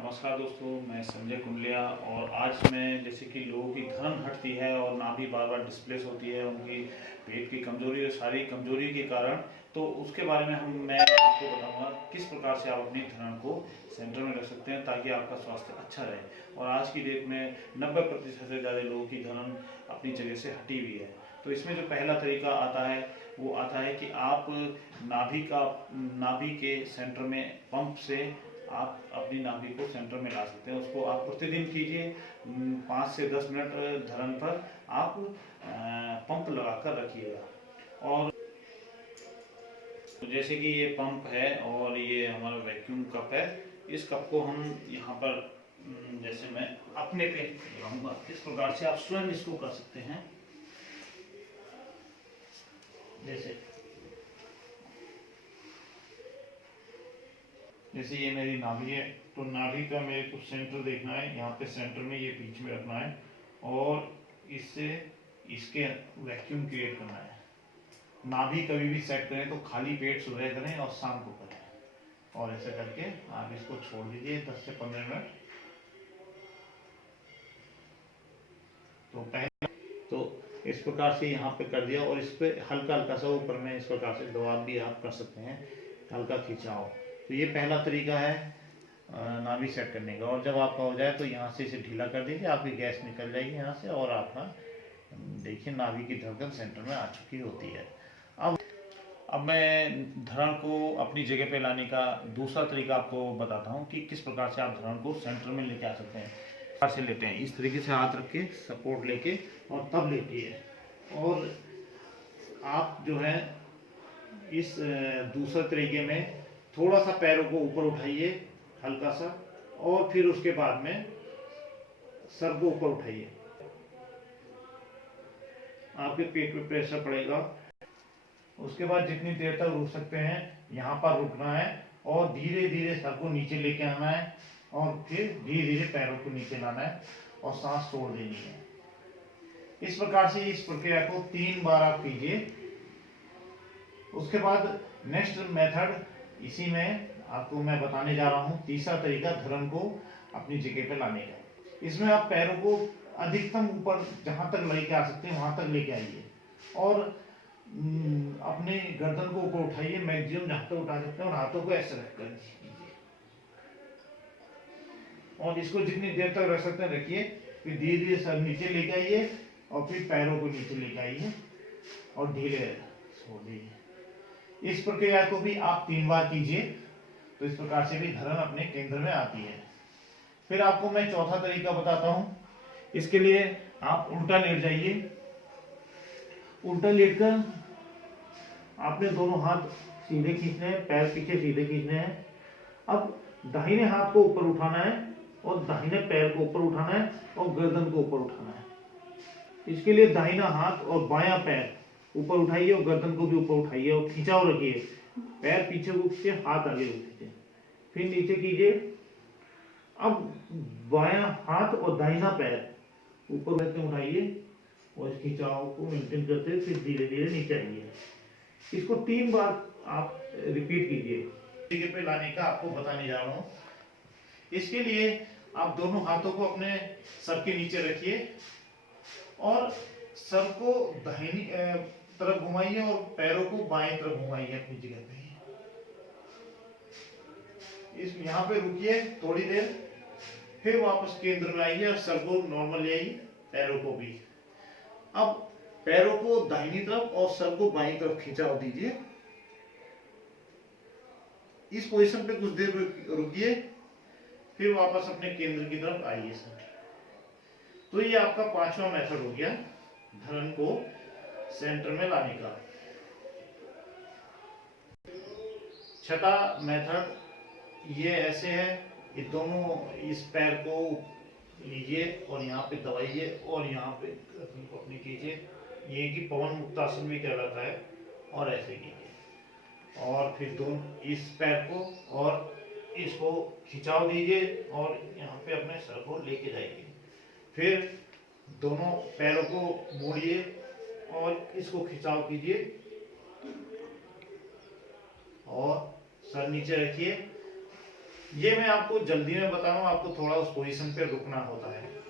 नमस्कार दोस्तों, मैं संजय कुंडलिया। और आज मैं जैसे कि लोगों की धड़न हटती है और नाभि बार बार डिस्प्लेस होती है उनकी पेट की कमजोरी और शारीरिक कमजोरी के कारण, तो उसके बारे में मैं आपको बताऊंगा किस प्रकार से आप अपनी धड़न को सेंटर में रख सकते हैं ताकि आपका स्वास्थ्य अच्छा रहे। और आज की डेट में 90% से ज़्यादा लोगों की धड़न अपनी जगह से हटी हुई है। तो इसमें जो पहला तरीका आता है वो आता है कि आप नाभि के सेंटर में पंप से आप अपनी नाभि को सेंटर में ला सकते हैं। उसको आप प्रतिदिन कीजिए। 5 से 10 मिनट धरन पर आप पंप लगाकर रखिएगा। और जैसे कि ये पंप है और ये हमारा वैक्यूम कप है, इस कप को हम यहाँ पर जैसे मैं अपने पे लगाऊंगा, इस प्रकार से आप स्वयं इसको कर सकते हैं। जैसे ये मेरी नाभि है, तो नाभि का मेरे को सेंटर देखना है। यहाँ पे सेंटर में ये बीच में रखना है और इससे इसके वैक्यूम क्रिएट करना है। नाभि कभी भी सेट करें तो खाली पेट सुबह करें और शाम को करें, और ऐसे करके आप इसको छोड़ दीजिए 10 से 15 मिनट। तो इस प्रकार से यहाँ पे कर दिया, और इस पे हल्का हल्का सा ऊपर में इस प्रकार से दबाव भी आप कर सकते हैं, हल्का खिंचाव। तो ये पहला तरीका है नाभि सेट करने का। और जब आपका हो जाए तो यहाँ से इसे ढीला कर दीजिए, आपकी गैस निकल जाएगी यहाँ से, और आपका देखिए नाभि की धड़कन सेंटर में आ चुकी होती है। अब मैं धड़न को अपनी जगह पे लाने का दूसरा तरीका आपको बताता हूँ कि किस प्रकार से आप धड़न को सेंटर में लेके आ सकते हैं। से लेते हैं इस तरीके से, हाथ रख के सपोर्ट लेके, और तब लेटिए। और आप जो है इस दूसरे तरीके में थोड़ा सा पैरों को ऊपर उठाइए हल्का सा, और फिर उसके बाद में सर को ऊपर उठाइए। आपके पेट पे प्रेशर पड़ेगा। उसके बाद जितनी देर तक रुक सकते हैं यहाँ पर रुकना है, और धीरे धीरे सर को नीचे लेके आना है, और फिर धीरे धीरे पैरों को नीचे लाना है और सांस छोड़ देनी है। इस प्रकार से इस प्रक्रिया को 3 बार आप कीजिए। उसके बाद नेक्स्ट मेथड इसी में आपको मैं बताने जा रहा हूँ, तीसरा तरीका धड़न को अपनी जगह पे लाने का। इसमें आप पैरों को अधिकतम ऊपर जहां तक लेके आ सकते हैं वहां तक लेके आइए, और अपने गर्दन को ऊपर उठाइए, मैक्सिमम जहां तक उठा सकते हैं, और हाथों को ऐसे रख कर कीजिए। और इसको जितनी देर तक रख सकते हैं रखिए। फिर धीरे धीरे सर नीचे लेके आइए, और फिर पैरों को नीचे लेके आइए, और धीरे छोड़ दीजिए। इस प्रक्रिया को भी आप 3 बार कीजिए, तो इस प्रकार से भी धड़न अपने केंद्र में आती है। फिर आपको मैं चौथा तरीका बताता हूं। इसके लिए आप उल्टा लेट जाइए। उल्टा लेटकर आपने दोनों हाथ सीधे खींचने हैं, पैर पीछे सीधे खींचने हैं। अब दाहिने हाथ को ऊपर उठाना है, और दाहिने पैर को ऊपर उठाना है, और गर्दन को ऊपर उठाना है। इसके लिए दाहिना हाथ और बायां पैर ऊपर उठाइए, और गर्दन को भी ऊपर उठाइए, और खिंचाव रखिए। पैर पीछे को खींचे, हाथ आगे खींचे, फिर नीचे कीजिए। अब बायां हाथ और दाहिना पैर ऊपर करके उठाइए, और इस खिंचाव को मेंटेन करते हुए फिर धीरे धीरे नीचे आइए। इसको 3 बार आप रिपीट कीजिए। जगह पे लाने का आपको बताने जा रहा हूं। इसके लिए आप दोनों हाथों को अपने सर के नीचे रखिए, और सर को दाहिनी तरफ घुमाइए, और पैरों को बाएं तरफ घुमाइए अपनी जगह पे। इस यहाँ पे रुकिए थोड़ी देर, फिर वापस केंद्र में आइए, और सर को नॉर्मल ले आइए, पैरों को भी। अब पैरों को दाहिनी तरफ और सर को बाईं तरफ खिंचाव दीजिए। इस पोजीशन पे कुछ देर रुकिए, फिर वापस अपने केंद्र की तरफ आइए सर। तो ये आपका 5वां मेथड हो गया धड़न को सेंटर में लाने का। छठा मेथड ये ऐसे है, ये दोनों इस पैर को लीजिए और यहाँ पे दबाइए, और यहाँ पे अपनी कीजिए। ये कि पवन मुक्तासन भी कहलाता है। और ऐसे कीजिए, और फिर दोनों इस पैर को और इसको खिंचाव दीजिए, और यहाँ पे अपने सर को लेके जाइए। फिर दोनों पैरों को मोड़िए, और इसको खिंचाव कीजिए, और सर नीचे रखिए, ये मैं आपको जल्दी में बता रहा हूँ, आपको थोड़ा उस पोजीशन पे रुकना होता है।